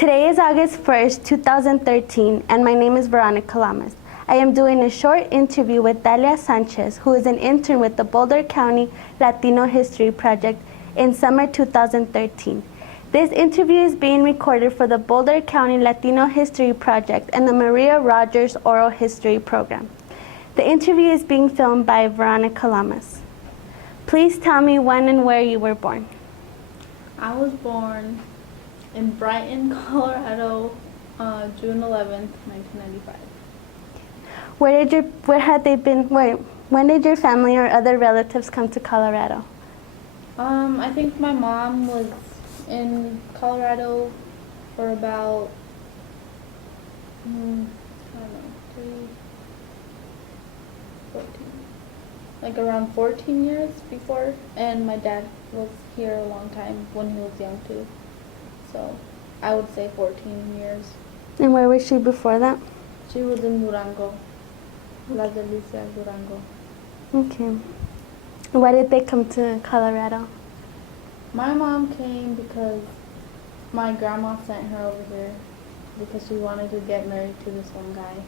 Today is August 1st, 2013, and my name is Veronica Lamas. I am doing a short interview with Dalia Sanchez, who is an intern with the Boulder County Latino History Project in summer 2013. This interview is being recorded for the Boulder County Latino History Project and the Maria Rogers Oral History Program. The interview is being filmed by Veronica Lamas. Please tell me when and where you were born. I was born in Brighton, Colorado, June 11th, 1995. When did your family or other relatives come to Colorado? I think my mom was in Colorado for about, I don't know, 14 years before, and my dad was here a long time when he was young too. So I would say 14 years. And where was she before that? She was in Durango, Las Delicias, Durango. Okay. Why did they come to Colorado? My mom came because my grandma sent her over here because she wanted to get married to this one guy.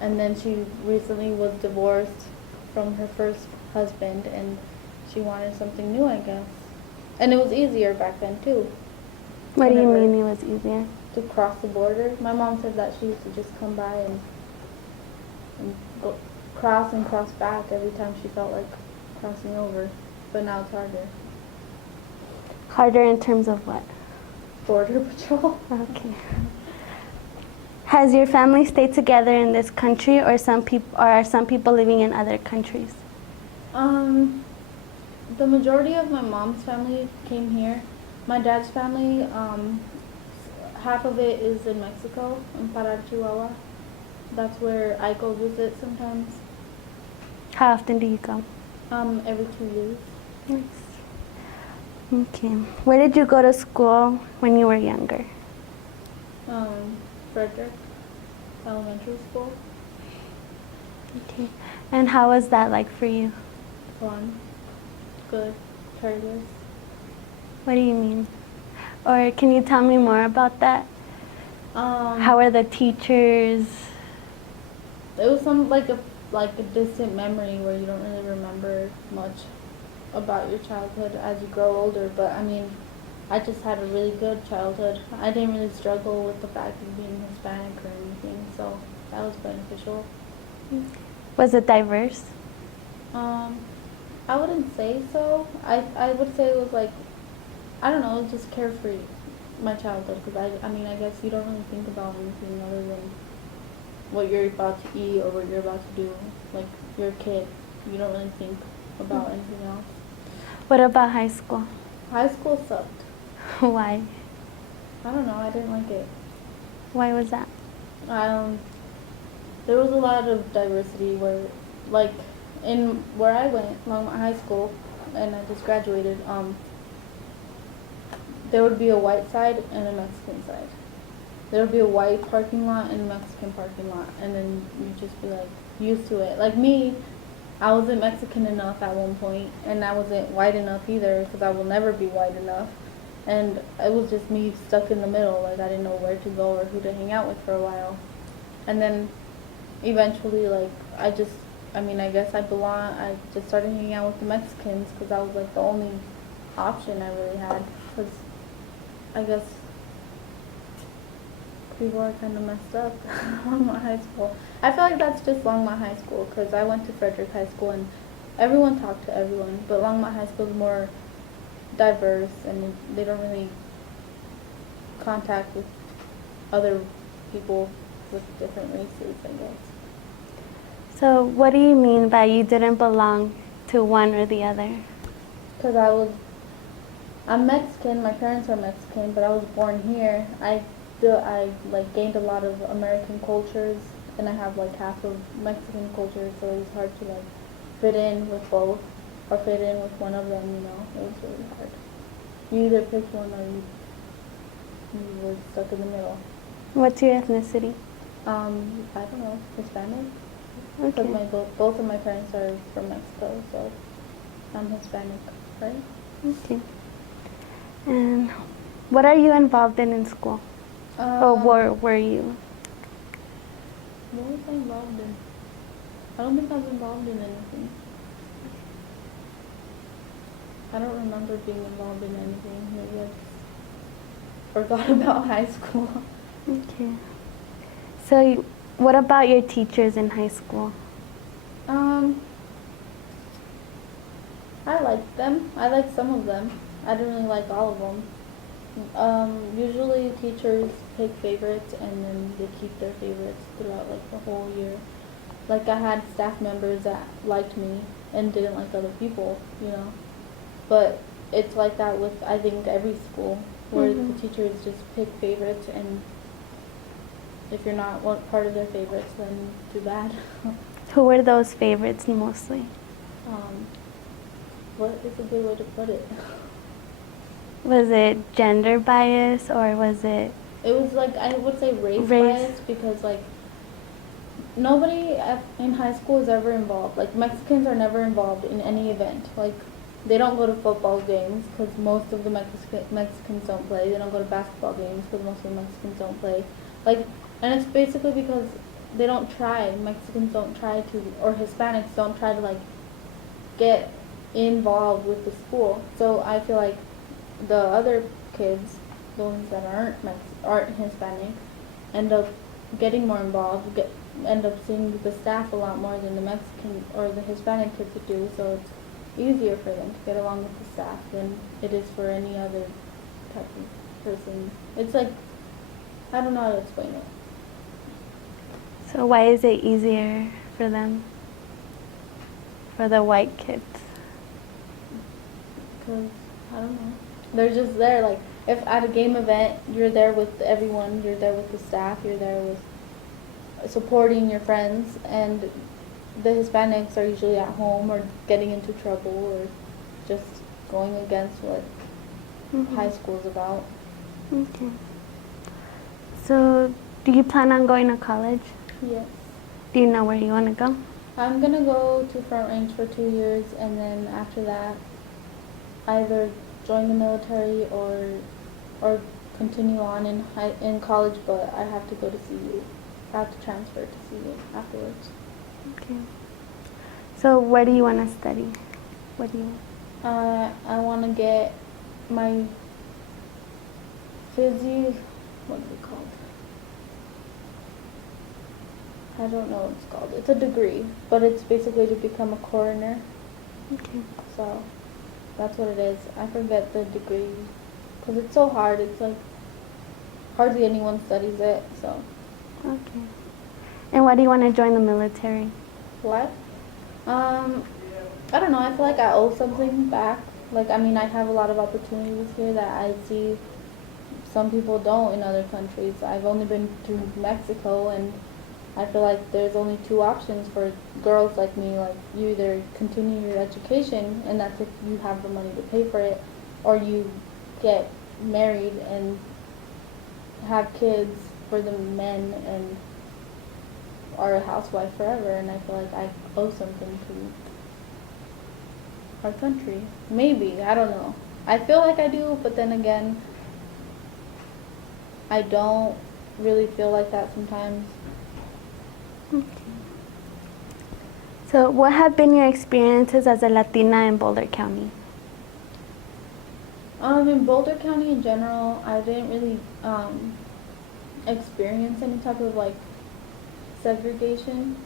And then she recently was divorced from her first husband, and she wanted something new, I guess. And it was easier back then too. What do you mean it was easier? To cross the border. My mom said that she used to just come by and go cross and cross back every time she felt like crossing over. But now it's harder. Harder in terms of what? Border patrol. Okay. Has your family stayed together in this country, or are some people living in other countries? The majority of my mom's family came here. My dad's family, half of it is in Mexico, in Parral, Chihuahua. That's where I go visit sometimes. How often do you go? Every 2 years. Nice. Okay. Where did you go to school when you were younger? Frederick Elementary School. Okay. And how was that like for you? Fun. Good. Careless. What do you mean? Or can you tell me more about that? How were the teachers? It was some like a distant memory where you don't really remember much about your childhood as you grow older. But I mean, I just had a really good childhood. I didn't really struggle with the fact of being Hispanic or anything, so that was beneficial. Was it diverse? I wouldn't say so. I would say it was like, I don't know, it was just carefree, my childhood, because I mean, I guess you don't really think about anything other than what you're about to eat or what you're about to do. Like, you're a kid. You don't really think about anything else. What about high school? High school sucked. Why? I don't know, I didn't like it. Why was that? There was a lot of diversity where, like, in where I went, Longmont High School, and I just graduated, there would be a white side and a Mexican side. There would be a white parking lot and a Mexican parking lot, and then you'd just be, like, used to it. Like me, I wasn't Mexican enough at one point, and I wasn't white enough either, because I will never be white enough. And it was just me stuck in the middle, like I didn't know where to go or who to hang out with for a while. And then eventually, like, I guess I just started hanging out with the Mexicans, because that was like the only option I really had, because I guess people are kind of messed up at Longmont High School. I feel like that's just Longmont High School, because I went to Frederick High School and everyone talked to everyone, but Longmont High School is more diverse and they don't really contact with other people with different races, I guess. So what do you mean by you didn't belong to one or the other? Because I'm Mexican, my parents are Mexican, but I was born here. I gained a lot of American cultures, and I have like half of Mexican culture, so it was hard to like fit in with both, or fit in with one of them, you know. It was really hard. You either picked one or you were stuck in the middle. What's your ethnicity? I don't know, Hispanic. Okay. Because both of my parents are from Mexico, so I'm Hispanic, right? Okay. And What are you involved in school? Or were you? What was I involved in? I don't think I was involved in anything. I don't remember being involved in anything. Maybe I just forgot about high school. Okay. So, what about your teachers in high school? I liked them. I liked some of them. I didn't really like all of them. Usually teachers pick favorites and then they keep their favorites throughout like the whole year. Like I had staff members that liked me and didn't like other people, you know. But it's like that with I think every school where the teachers just pick favorites, and if you're not one part of their favorites, then too bad. Who were those favorites mostly? What is a good way to put it? Was it gender bias or was it? It was like, I would say race bias, because like nobody in high school is ever involved. Like Mexicans are never involved in any event. Like they don't go to football games because most of the Mexicans don't play. They don't go to basketball games because most of the Mexicans don't play. Like, and it's basically because they don't try. Mexicans don't try to, or Hispanics don't try to like get involved with the school. So I feel like the other kids, the ones that aren't Hispanic, end up getting more involved, end up seeing the staff a lot more than the Mexican or the Hispanic kids would do. So it's easier for them to get along with the staff than it is for any other type of person. It's like, I don't know how to explain it. So why is it easier for them? For the white kids? Because, I don't know. They're just there. Like, if at a game event, you're there with everyone, you're there with the staff, you're there with supporting your friends, and the Hispanics are usually at home or getting into trouble or just going against what high school is about. Okay. So, do you plan on going to college? Yes. Do you know where you want to go? I'm going to go to Front Range for 2 years, and then after that, either join the military or continue on in college, but I have to go to CU. I have to transfer to CU afterwards. Okay. So where do you want to study? What do you want? I want to get my what is it called? I don't know what it's called. It's a degree, but it's basically to become a coroner. Okay. So that's what it is. I forget the degree because it's so hard. It's like hardly anyone studies it. So. Okay. And why do you want to join the military? What? I don't know. I feel like I owe something back. Like, I mean, I have a lot of opportunities here that I see some people don't in other countries. I've only been to Mexico, and I feel like there's only 2 options for girls like me. Like, you either continue your education, and that's if you have the money to pay for it, or you get married and have kids for the men and are a housewife forever. And I feel like I owe something to our country. Maybe, I don't know. I feel like I do, but then again, I don't really feel like that sometimes. Okay. So what have been your experiences as a Latina in Boulder County? In Boulder County in general, I didn't really experience any type of like segregation.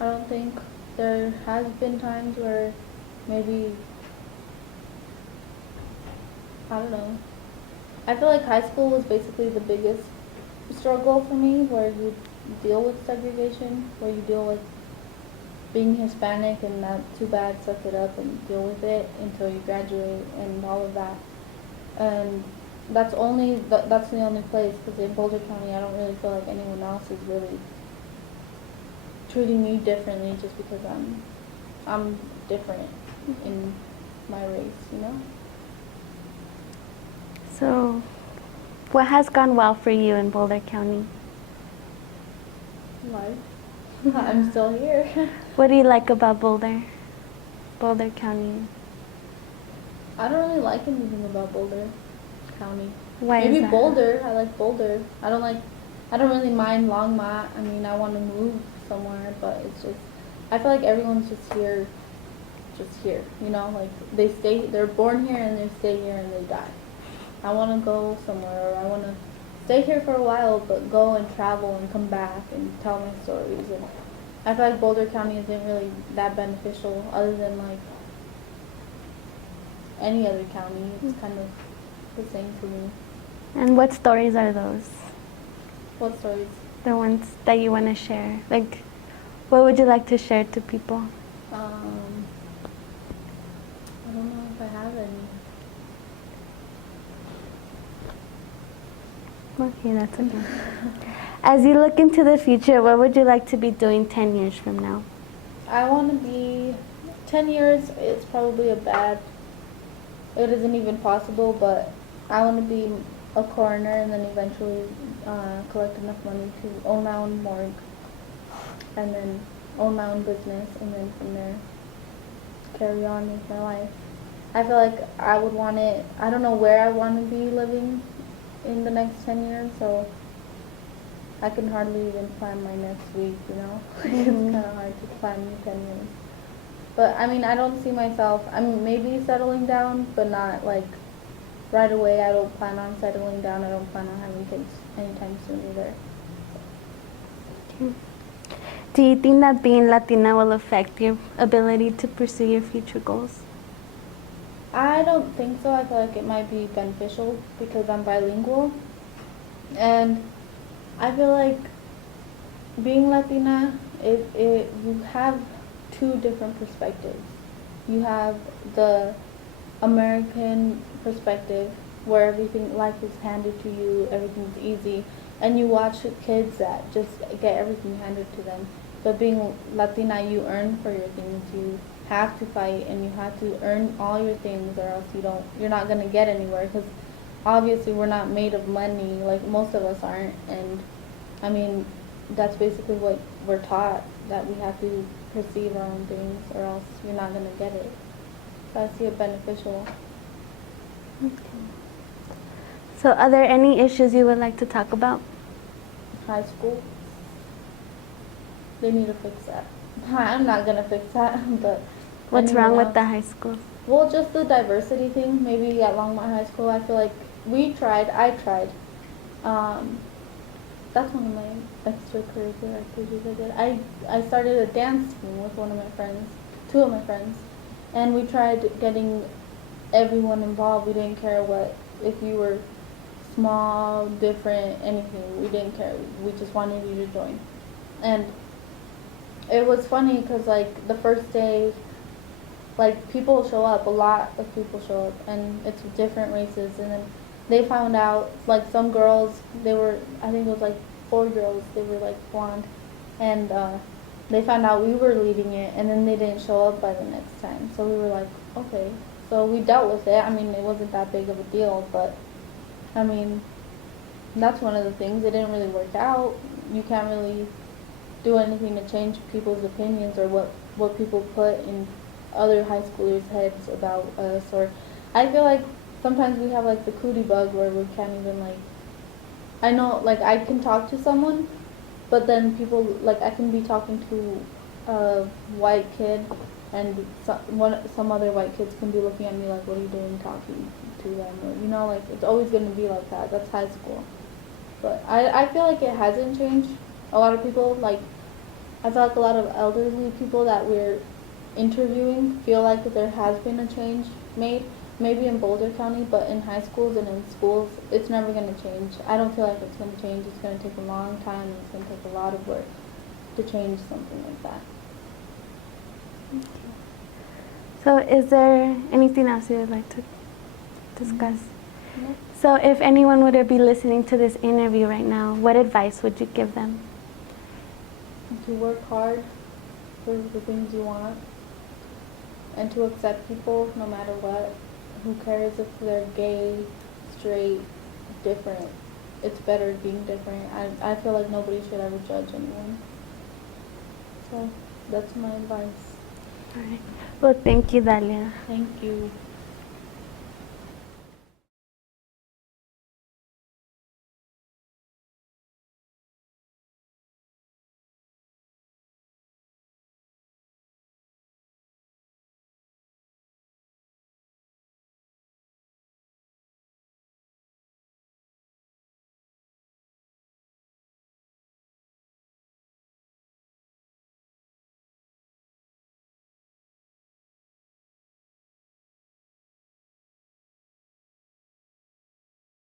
I don't think. There has been times where maybe, I don't know. I feel like high school was basically the biggest struggle for me, where you deal with segregation, where you deal with being Hispanic and not too bad, suck it up and deal with it until you graduate and all of that. And that's the only place, because in Boulder County I don't really feel like anyone else is really treating me differently just because I'm different in my race, you know? So what has gone well for you in Boulder County? Life. I'm still here. What do you like about Boulder County? I don't really like anything about Boulder. County. Why Maybe is that? Boulder. I like Boulder. I don't really mind Longmont. I mean, I want to move somewhere, but it's just, I feel like everyone's just here, you know, like they're born here and they stay here and they die. I want to go somewhere, or I want to stay here for a while, but go and travel and come back and tell my stories. And I feel like Boulder County isn't really that beneficial, other than like any other county. It's kind of the same to me. And what stories are those? What stories? The ones that you want to share. Like, what would you like to share to people? I don't know if I have any. Okay, that's okay. As you look into the future, what would you like to be doing 10 years from now? I want to be 10 years. It's probably it isn't even possible, but I want to be a coroner and then eventually collect enough money to own my own morgue and then own my own business, and then from there carry on with my life. I feel like I would want it, I don't know where I want to be living in the next 10 years, so I can hardly even plan my next week, you know? It's kind of hard to plan 10 years. But I mean, I don't see myself, I'm maybe settling down, but not like right away. I don't plan on settling down. I don't plan on having kids anytime soon either. Okay. Do you think that being Latina will affect your ability to pursue your future goals? I don't think so. I feel like it might be beneficial because I'm bilingual. And I feel like being Latina, you have two different perspectives. You have the American perspective where life is handed to you, everything's easy, and you watch kids that just get everything handed to them. But being Latina, you earn for your things. You have to fight and you have to earn all your things, or else you're not gonna get anywhere. Because obviously we're not made of money, like most of us aren't. And I mean, that's basically what we're taught, that we have to receive our own things, or else you're not gonna get it. So I see it beneficial. Okay. So are there any issues you would like to talk about? High school, they need to fix that. I'm not gonna fix that, but What's wrong anyone with the else. high school? Well, just the diversity thing. Maybe at Longmont High School, I feel like I tried. That's one of my extracurricular activities I did. I started a dance team with two of my friends, and we tried getting everyone involved. We didn't care if you were small, different, anything. We didn't care. We just wanted you to join. And it was funny because like the first day, like people show up, a lot of people show up, and it's different races. And then they found out, like some girls, I think it was like 4 girls, they were like blonde, and they found out we were leading it, and then they didn't show up by the next time. So we were like, okay. So we dealt with it. I mean, it wasn't that big of a deal, but I mean, that's one of the things. It didn't really work out. You can't really do anything to change people's opinions or what people put in other high schoolers' heads about us. Or I feel like sometimes we have like the cootie bug where we can't even like, I know like I can talk to someone, but then people, like I can be talking to a white kid, and some other white kids can be looking at me like, what are you doing talking to them? Or, you know, like it's always going to be like that. That's high school. But I feel like it hasn't changed. A lot of people, like, I feel like a lot of elderly people that we're interviewing feel like there has been a change made, maybe in Boulder County, but in high schools and in schools, it's never going to change. I don't feel like it's going to change. It's going to take a long time, and it's going to take a lot of work to change something like that. So is there anything else you would like to discuss? Mm-hmm. So if anyone would be listening to this interview right now, what advice would you give them? To work hard for the things you want, and to accept people no matter what. Who cares if they're gay, straight, different? It's better being different. I feel like nobody should ever judge anyone. So that's my advice. All right. Well, thank you, Dalia. Thank you.